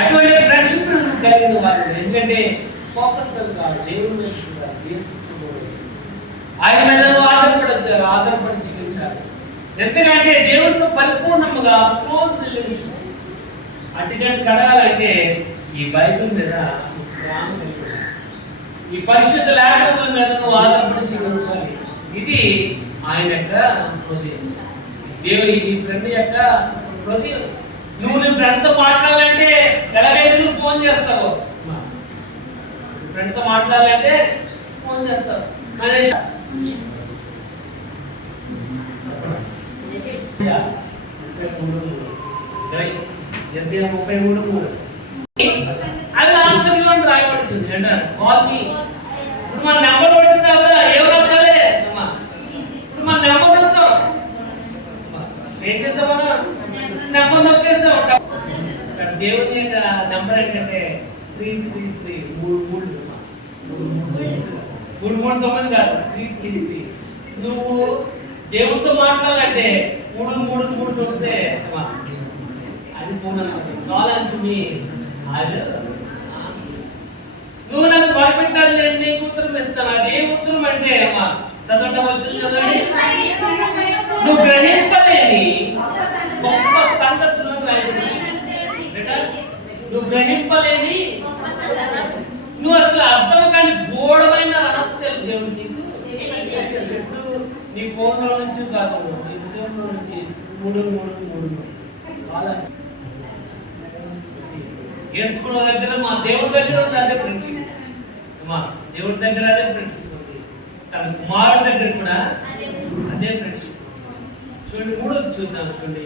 అటువంటి ఫ్రెండ్షిప్ కలిగిన వాళ్ళు ఎందుకంటే ఫోకస్ కాదు, దేవుని మీద ఆయన మీద ఆధారపడి జీవించాలి. ఎందుకంటే దేవుడితో పరిపూర్ణముగా క్లోజ్ రిలేషన్ అటువంటి కడగాలంటే ఈ బైబిల్ మీద ఈ పరిశుద్ధ లేఖనముల మీద నువ్వు ఆధారపడి జీవించాలి. ఇది ఆయన యొక్క హృదయం. దేవుడి నీ ఫ్రెండ్ యొక్క హృదయం. నువ్వు నీ ఫ్రెండ్తో మాట్లాడాలంటే ఎలాగైతే నువ్వు ఫోన్ చేస్తావు, ఫ్రెండ్తో మాట్లాడాలంటే ఫోన్ చేస్తావు. మనీష్ 33 అది ఆన్సర్ లో రాయబడుతుంది అంటారు. Call me. ఇప్పుడు మన నెంబర్ పట్టిన తర్వాత ఎవరు వస్తారే ఇప్పుడు మన నెంబర్ నొక్కాం, ఏం చేసాం మనం నెంబర్ నొక్కేసాం. దేవుని యొక్క నెంబర్ ఏంటంటే 333 339 కాదు 333. నువ్వు దేవుడితో మాట్లాడాలంటే 333 తొమ్మిదే అది ఫోన్ అనుకుంటుంది. కాల్ అంటూ మీ నువ్వు నాకు మొదలుపెట్టాలి, నేను నీకు ఉత్తరం ఇస్తాను. అది ఏ ఉత్తరం అంటే అమ్మా చదవటం వచ్చింది కదండి. నువ్వు గ్రహింపలేని గొప్ప సంగతులను నువ్వు గ్రహింపలేని నువ్వు అసలు అర్థం కాని గోడమైన రహస్యాలు దేవుడు నీకు నీ ఫోన్లో నుంచి కాదు, నీ హృదయంలో నుంచి 333 యేసుప్రభు దగ్గర మా దేవుడి దగ్గర ఉంది అదే ఫ్రెండ్షిప్. మా దేవుడి దగ్గర అదే ఫ్రెండ్షిప్ ఉంది, తన కుమారుడి దగ్గర కూడా అదే ఫ్రెండ్షిప్. చూడండి 3వ చూద్దాం. చూడండి